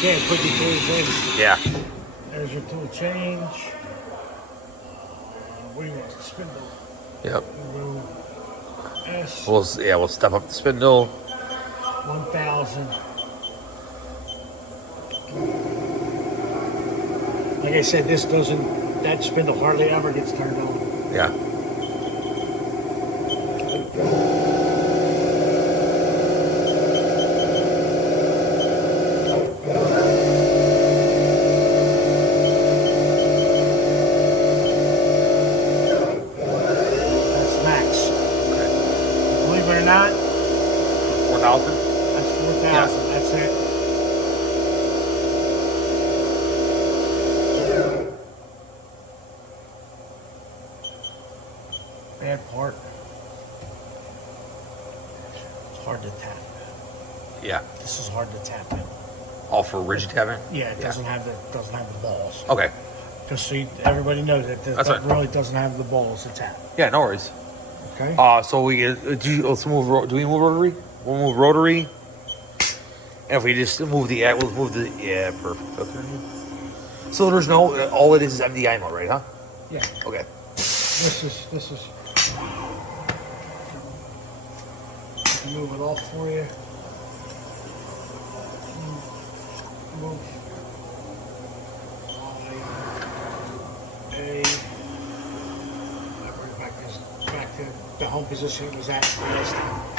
can't put your tools in. Yeah. There's your tool change. What do you want? Spindle. Yep. Remove S. We'll step up the spindle. 1,000. Like I said, that spindle hardly ever gets turned on. Yeah. That's max. Believe it or not, 4,000? that's 4,000. Yeah. That's it. Bad part. It's hard to tap. Yeah. This is hard to tap in. All for rigid tapping? Yeah, it doesn't have the balls. Okay. Just so everybody knows that That's that fine. really doesn't have the balls to tap. Yeah, no worries. Okay. So we get. Let's move. Do we move rotary? We'll move rotary. And if we just move we'll move the. Yeah, perfect. Okay. So there's no. All it is MDI mode, right? Huh? Yeah. Okay. This is. Move it off for you. Move. Back to the home position it was at last time.